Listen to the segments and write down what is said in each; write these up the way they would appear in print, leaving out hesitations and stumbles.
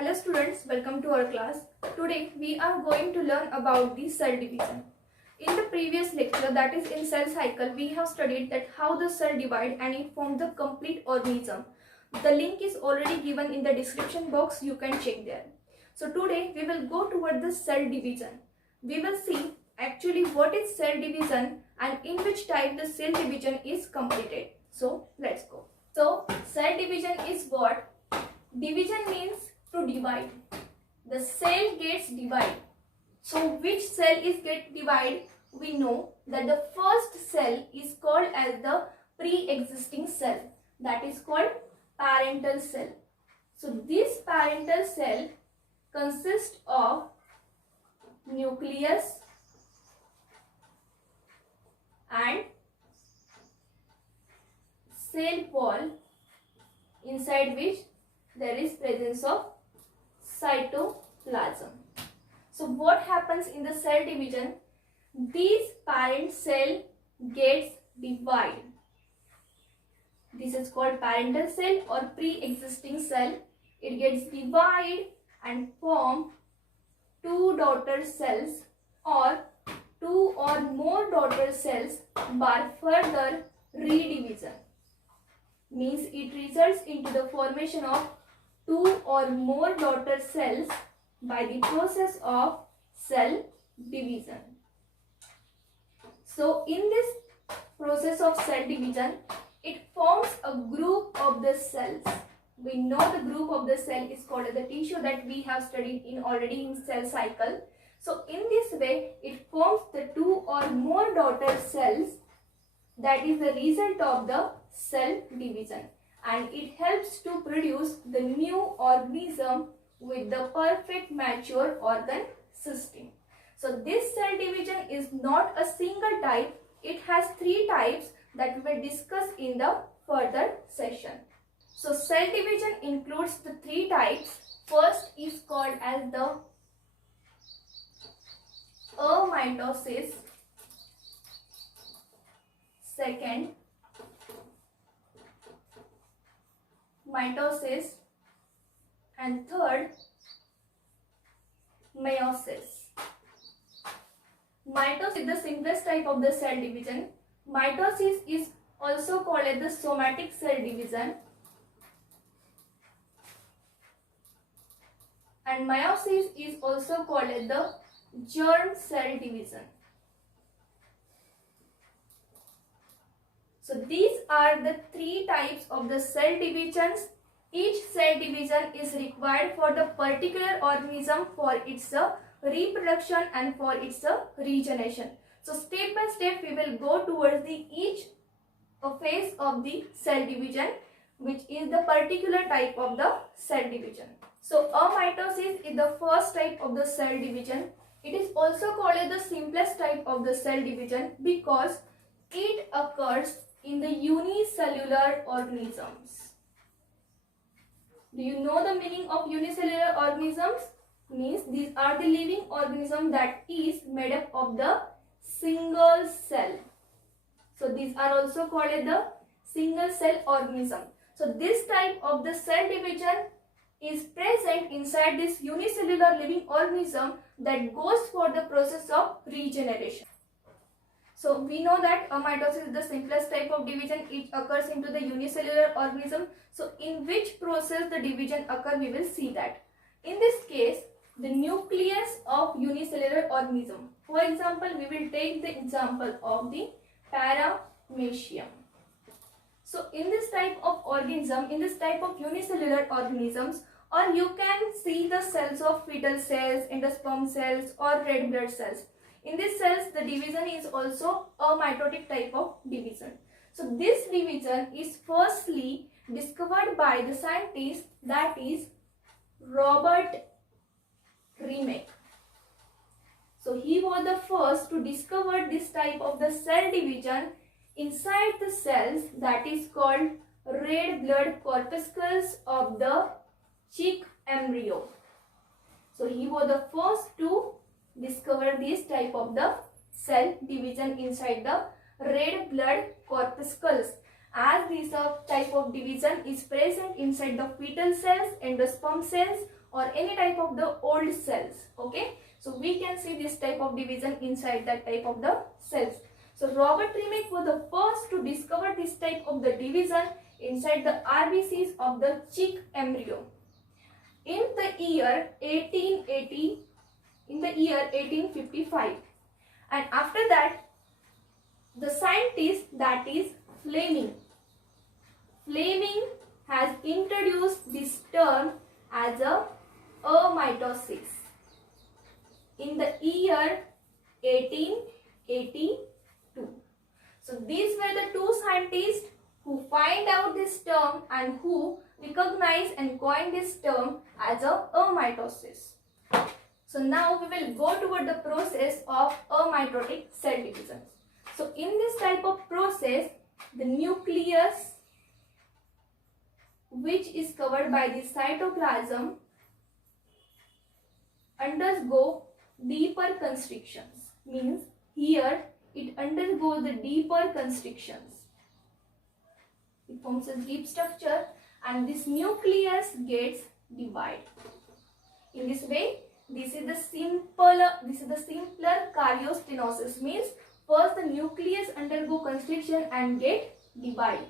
Hello students, welcome to our class. Today we are going to learn about the cell division. In the previous lecture, that is in cell cycle, we have studied that how the cell divide and it forms the complete organism. The link is already given in the description box, you can check there. So today we will go toward the cell division. We will see actually what is cell division and in which type the cell division is completed. So let's go. So cell division is what? Division means to divide. The cell gets divided. So which cell is get divided? We know that the first cell is called as the pre-existing cell. That is called parental cell. So this parental cell consists of nucleus and cell wall, inside which there is presence of cytoplasm. So what happens in the cell division? This parent cell gets divided. This is called parental cell or pre-existing cell. It gets divided and form two daughter cells or two or more daughter cells by further redivision. Means it results into the formation of two or more daughter cells by the process of cell division. So in this process of cell division, it forms a group of the cells. We know the group of the cell is called as the tissue that we have studied in already in cell cycle. So in this way, it forms the two or more daughter cells. That is the result of the cell division, and it helps to produce the new organism with the perfect mature organ system. So this cell division is not a single type. It has three types that we will discuss in the further session. So cell division includes the three types. First is called as the amitosis. Second, mitosis, and third, meiosis. Mitosis is the simplest type of the cell division. Mitosis is also called as the somatic cell division, and meiosis is also called as the germ cell division. So these are the three types of the cell divisions. Each cell division is required for the particular organism for its reproduction and for its regeneration. So step by step we will go towards the each phase of the cell division, which is the particular type of the cell division. So amitosis is the first type of the cell division. It is also called as the simplest type of the cell division because it occurs in the unicellular organisms. Do you know the meaning of unicellular organisms? Means these are the living organism that is made up of the single cell. So these are also called as the single cell organism. So this type of the cell division is present inside this unicellular living organism that goes for the process of regeneration. So we know that amitosis is the simplest type of division. It occurs into the unicellular organism. So in which process the division occur, we will see that. In this case, the nucleus of unicellular organism. For example, we will take the example of the paramecium. So in this type of organism, in this type of unicellular organisms, or you can see the cells of fetal cells, endosperm cells or red blood cells. In these cells, the division is also a mitotic type of division. So this division is firstly discovered by the scientist, that is Robert Remak. So he was the first to discover this type of the cell division inside the cells, that is called red blood corpuscles of the chick embryo. So he was the first to discover this type of the cell division inside the red blood corpuscles, as this type of division is present inside the fetal cells, endosperm cells or any type of the old cells. Okay, so we can see this type of division inside that type of the cells. So Robert Remek was the first to discover this type of the division inside the RBCs of the chick embryo in the year 1855. And after that, the scientist, that is Fleming has introduced this term as a mitosis in the year 1882. So these were the two scientists who find out this term and who recognize and coin this term as a mitosis. So now we will go toward the process of amitotic cell division. So in this type of process, the nucleus, which is covered by the cytoplasm, undergo deeper constrictions. Means here it undergoes the deeper constrictions. It forms a deep structure and this nucleus gets divided. In this way, this is the simpler karyostenosis. Means first the nucleus undergo constriction and get divided,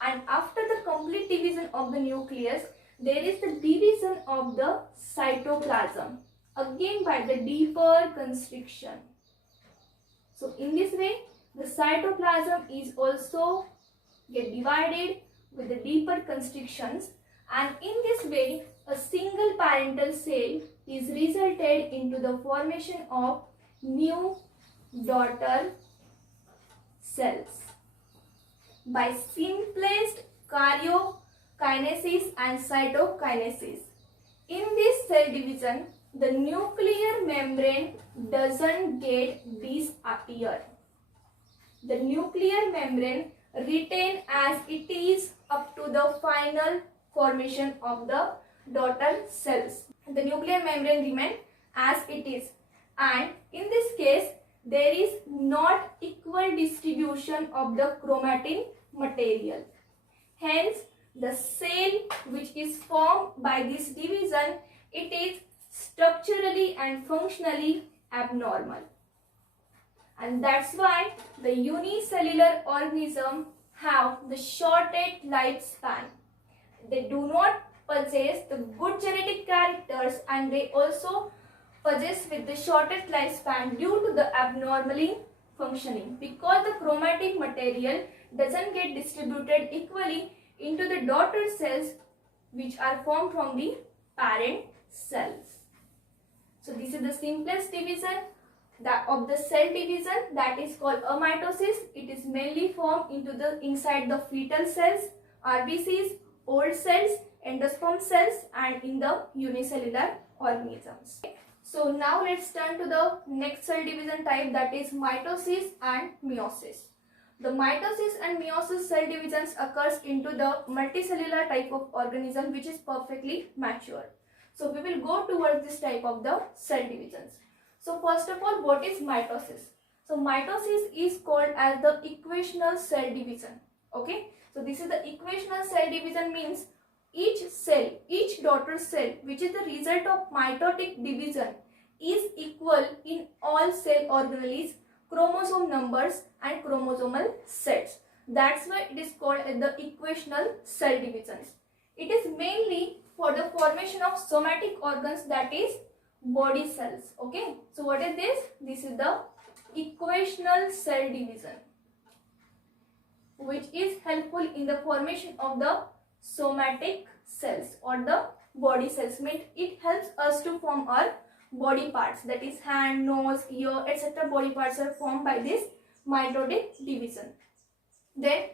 and after the complete division of the nucleus, there is the division of the cytoplasm, again by the deeper constriction. So in this way, the cytoplasm is also get divided with the deeper constrictions, and in this way a single parental cell is resulted into the formation of new daughter cells by simplest karyokinesis and cytokinesis. In this cell division, the nuclear membrane doesn't get disappear. The nuclear membrane retain as it is up to the final formation of the daughter cells. The nuclear membrane remain as it is, and in this case there is not equal distribution of the chromatin material. Hence the cell which is formed by this division, it is structurally and functionally abnormal, and that's why the unicellular organism have the shorted lifespan. They do not possess the good genetic characters, and they also possess with the shortest lifespan due to the abnormally functioning, because the chromatic material doesn't get distributed equally into the daughter cells which are formed from the parent cells. So this is the simplest division of the cell division, that is called amitosis. It is mainly formed into the inside the fetal cells, RBCs, old cells, endosperm cells, and in the unicellular organisms. So now let's turn to the next cell division type, that is mitosis and meiosis. The mitosis and meiosis cell divisions occurs into the multicellular type of organism which is perfectly mature. So we will go towards this type of the cell divisions. So first of all, what is mitosis? So mitosis is called as the equational cell division. Okay. So this is the equational cell division, means each cell, each daughter cell which is the result of mitotic division is equal in all cell organelles, chromosome numbers and chromosomal sets. That's why it is called as the equational cell divisions. It is mainly for the formation of somatic organs, that is body cells. Okay. So what is this? This is the equational cell division, which is helpful in the formation of the somatic cells or the body cells. Means it helps us to form our body parts, that is hand, nose, ear, etc. Body parts are formed by this mitotic division. Then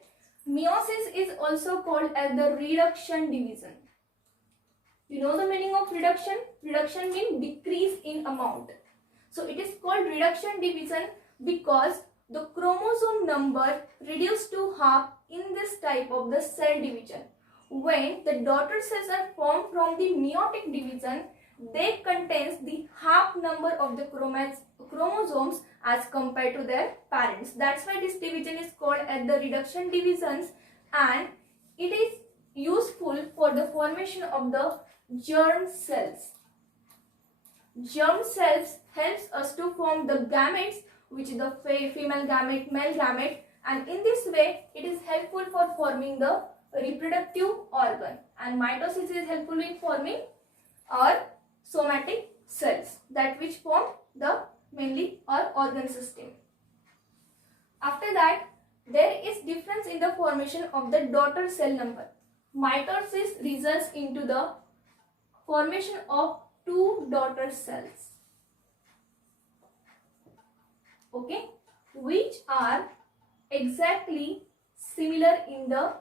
meiosis is also called as the reduction division. You know the meaning of reduction? Reduction means decrease in amount. So it is called reduction division because the chromosome number reduced to half in this type of the cell division. When the daughter cells are formed from the meiotic division, they contains the half number of the chromosomes as compared to their parents. That's why this division is called as the reduction divisions, and it is useful for the formation of the germ cells. Germ cells helps us to form the gametes, which is the female gamete, male gamete, and in this way it is helpful for forming the reproductive organ, and mitosis is helpful in forming our somatic cells, that which form the mainly our organ system. After that, there is difference in the formation of the daughter cell number. Mitosis results into the formation of two daughter cells, okay, which are exactly similar in the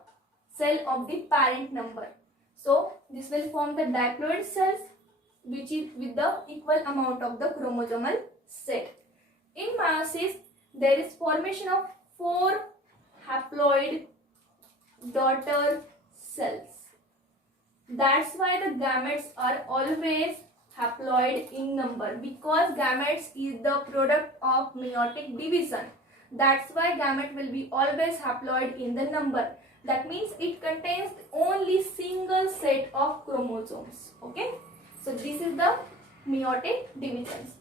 cell of the parent number. So this will form the diploid cells, which is with the equal amount of the chromosomal set. In meiosis, there is formation of 4 haploid daughter cells. That's why the gametes are always haploid in number, because gametes is the product of meiotic division. That's why gamete will be always haploid in the number. That means it contains only single set of chromosomes. Okay. So this is the meiotic divisions.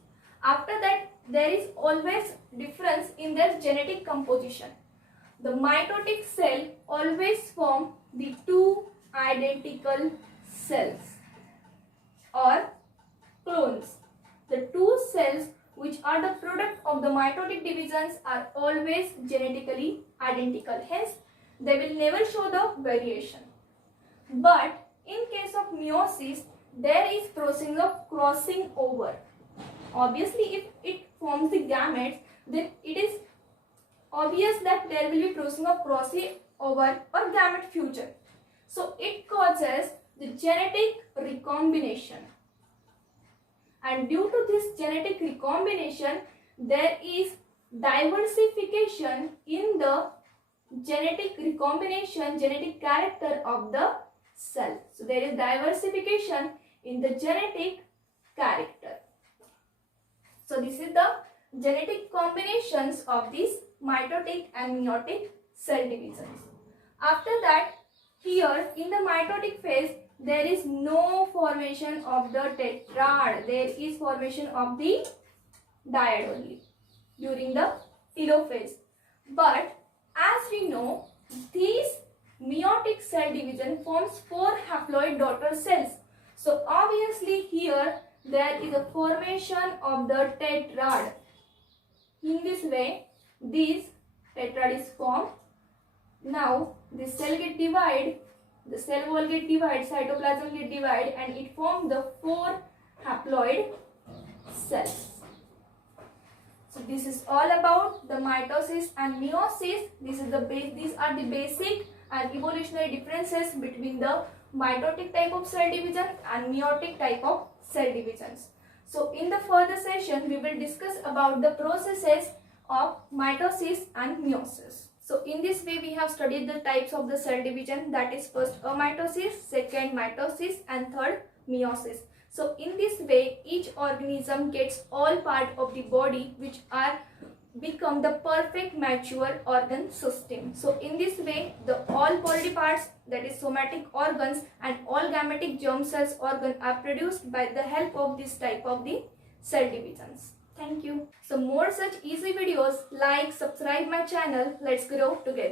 After that, there is always difference in their genetic composition. The mitotic cell always form the two identical cells or clones. The two cells which are the product of the mitotic divisions are always genetically identical. Hence, they will never show the variation. But in case of meiosis, there is process of crossing over. Obviously, if it forms the gametes, then it is obvious that there will be process of crossing over or gamete fusion. So it causes the genetic recombination, and due to this genetic recombination, there is diversification in the genetic recombination, genetic character of the cell. So there is diversification in the genetic character. So this is the genetic combinations of these mitotic and meiotic cell divisions. After that, here in the mitotic phase, there is no formation of the tetrad. There is formation of the dyad only during the telophase. But as we know, this meiotic cell division forms 4 haploid daughter cells. So obviously here there is a formation of the tetrad. In this way, this tetrad is formed. Now the cell get divided, the cell wall get divided, cytoplasm get divided, and it forms the 4 haploid cells. So this is all about the mitosis and meiosis. These are the basic and evolutionary differences between the mitotic type of cell division and meiotic type of cell divisions. So in the further session, we will discuss about the processes of mitosis and meiosis. So in this way, we have studied the types of the cell division, that is first amitosis, second mitosis, and third meiosis. So in this way, each organism gets all part of the body which are become the perfect mature organ system. So in this way, the all body parts, that is somatic organs, and all gametic germ cells organ are produced by the help of this type of the cell divisions. Thank you. So more such easy videos, like, subscribe my channel. Let's grow together.